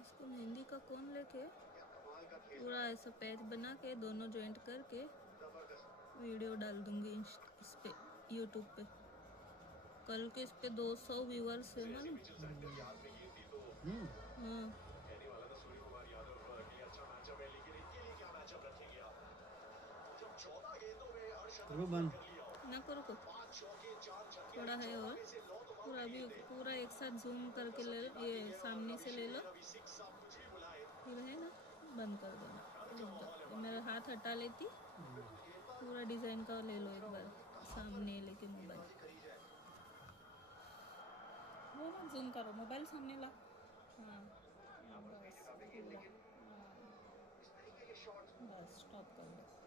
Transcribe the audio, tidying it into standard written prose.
इसको मेहंदी का कोन लेके पूरा ऐसा पैच बना के दोनों जॉइंट करके वीडियो डाल दूंगी इस पे यूट्यूब पे। कल के इस पे 200 व्यूअर्स है मालूम। हाँ ना करो को थोड़ा है और पूरा भी पूरा एक साथ जूम करके ले लो, ये सामने से ले लो फिर है ना बंद कर देना। मेरा हाथ हटा लेती पूरा डिजाइन का ले लो एक बार सामने लेके मोबाइल वो मत जूम करो मोबाइल सामने ला। हाँ बस पूरा हाँ बस स्टॉप कर दो।